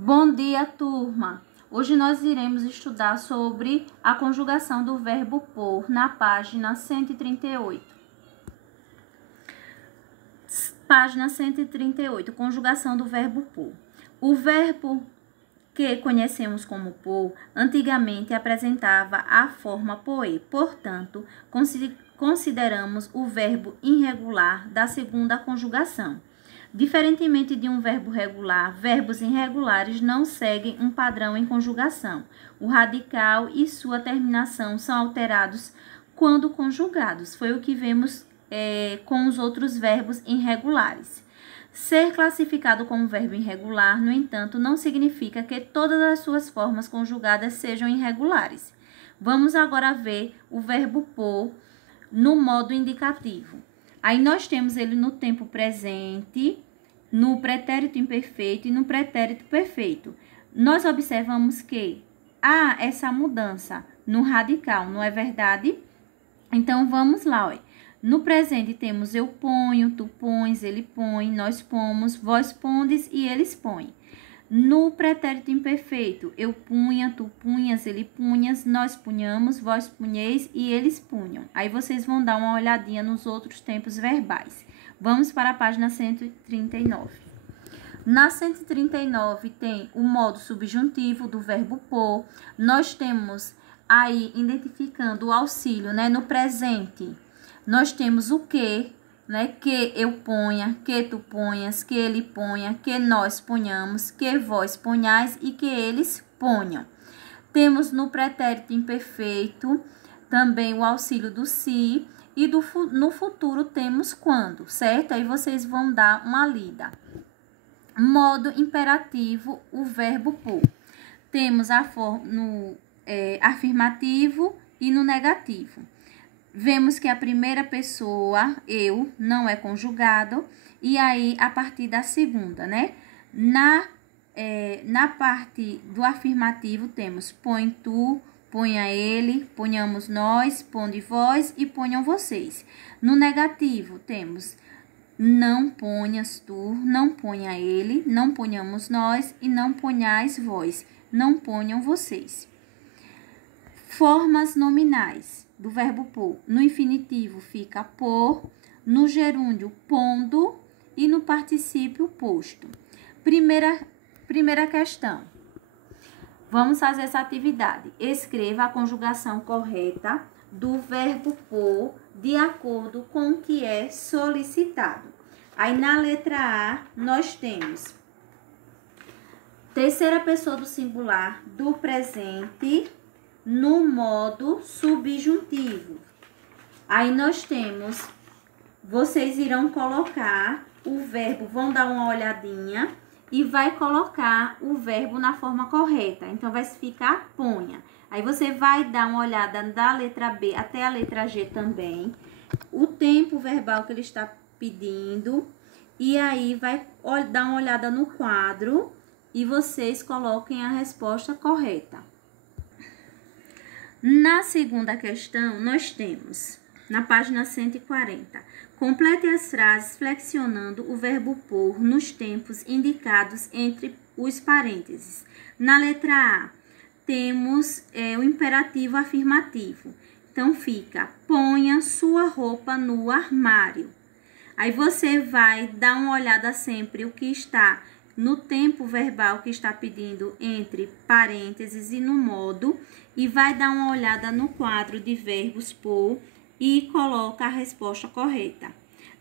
Bom dia, turma! Hoje nós iremos estudar sobre a conjugação do verbo pôr na página 138. Página 138, conjugação do verbo pôr. O verbo que conhecemos como pôr, antigamente apresentava a forma poer, portanto, consideramos o verbo irregular da segunda conjugação. Diferentemente de um verbo regular, verbos irregulares não seguem um padrão em conjugação. O radical e sua terminação são alterados quando conjugados. Foi o que vemos com os outros verbos irregulares. Ser classificado como verbo irregular, no entanto, não significa que todas as suas formas conjugadas sejam irregulares. Vamos agora ver o verbo pôr no modo indicativo. Aí nós temos ele no tempo presente, no pretérito imperfeito e no pretérito perfeito. Nós observamos que há essa mudança no radical, não é verdade? Então, vamos lá, ó. No presente temos eu ponho, tu pões, ele põe, nós pomos, vós pondes e eles põem. No pretérito imperfeito, eu punha, tu punhas, ele punhas, nós punhamos, vós punheis e eles punham. Aí vocês vão dar uma olhadinha nos outros tempos verbais. Vamos para a página 139. Na 139 tem o modo subjuntivo do verbo pôr. Nós temos aí identificando o auxílio, né? No presente, nós temos o que, né? Que eu ponha, que tu ponhas, que ele ponha, que nós ponhamos, que vós ponhais e que eles ponham. Temos no pretérito imperfeito também o auxílio do se e no futuro temos quando, certo? Aí vocês vão dar uma lida. Modo imperativo, o verbo pôr. Temos no afirmativo e no negativo. Vemos que a primeira pessoa, eu, não é conjugado, e aí a partir da segunda, né? Na parte do afirmativo temos põe tu, ponha ele, ponhamos nós, ponde vós e ponham vocês. No negativo temos não ponhas tu, não ponha ele, não ponhamos nós e não ponhais vós, não ponham vocês. Formas nominais do verbo pôr. No infinitivo fica pôr, no gerúndio pondo e no particípio posto. Primeira questão. Vamos fazer essa atividade. Escreva a conjugação correta do verbo pôr de acordo com o que é solicitado. Aí na letra A nós temos terceira pessoa do singular do presente no modo subjuntivo. Aí nós temos, vocês irão colocar o verbo, vão dar uma olhadinha e vai colocar o verbo na forma correta. Então, vai ficar ponha. Aí você vai dar uma olhada da letra B até a letra G também, o tempo verbal que ele está pedindo, e aí vai dar uma olhada no quadro e vocês coloquem a resposta correta. Na segunda questão, nós temos, na página 140, complete as frases flexionando o verbo pôr nos tempos indicados entre os parênteses. Na letra A, temos o imperativo afirmativo. Então, fica, ponha sua roupa no armário. Aí, você vai dar uma olhada sempre o que está no tempo verbal que está pedindo entre parênteses e no modo, e vai dar uma olhada no quadro de verbos pôr e coloca a resposta correta.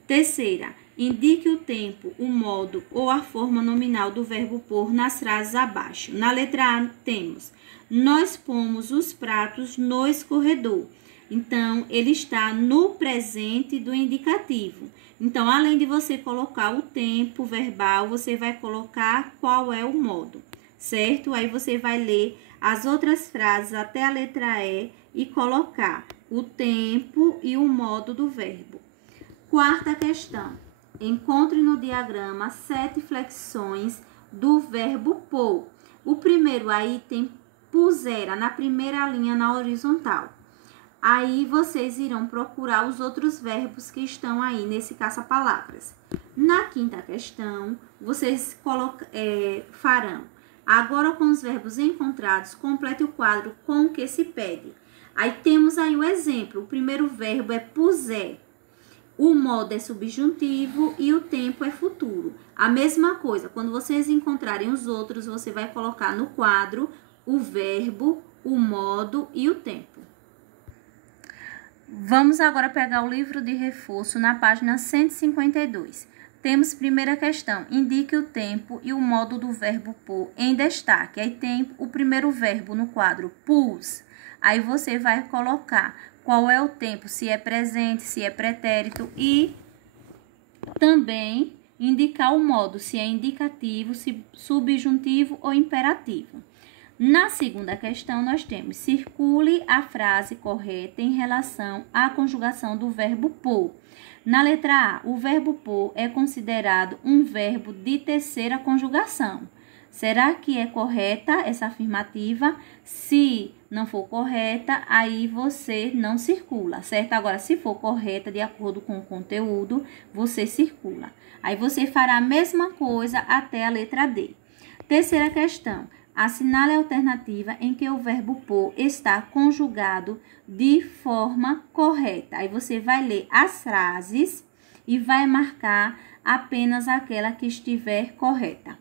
Terceira, indique o tempo, o modo ou a forma nominal do verbo pôr nas frases abaixo. Na letra A temos, nós pomos os pratos no escorredor. Então, ele está no presente do indicativo. Então, além de você colocar o tempo verbal, você vai colocar qual é o modo, certo? Aí você vai ler as outras frases até a letra E colocar o tempo e o modo do verbo. Quarta questão. Encontre no diagrama 7 flexões do verbo pôr. O primeiro aí tem pusera na primeira linha na horizontal. Aí vocês irão procurar os outros verbos que estão aí nesse caça-palavras. Na quinta questão, vocês farão Agora, com os verbos encontrados, complete o quadro com o que se pede. Aí temos aí o exemplo. O primeiro verbo é puser. O modo é subjuntivo e o tempo é futuro. A mesma coisa, quando vocês encontrarem os outros, você vai colocar no quadro o verbo, o modo e o tempo. Vamos agora pegar o livro de reforço na página 152. Temos primeira questão, indique o tempo e o modo do verbo pôr em destaque. Aí tem o primeiro verbo no quadro, pus. Aí você vai colocar qual é o tempo, se é presente, se é pretérito e também indicar o modo, se é indicativo, se subjuntivo ou imperativo. Na segunda questão, nós temos circule a frase correta em relação à conjugação do verbo pôr. Na letra A, o verbo pôr é considerado um verbo de terceira conjugação. Será que é correta essa afirmativa? Se não for correta, aí você não circula, certo? Agora, se for correta, de acordo com o conteúdo, você circula. Aí você fará a mesma coisa até a letra D. Terceira questão. Assinale a alternativa em que o verbo pôr está conjugado de forma correta. Aí você vai ler as frases e vai marcar apenas aquela que estiver correta.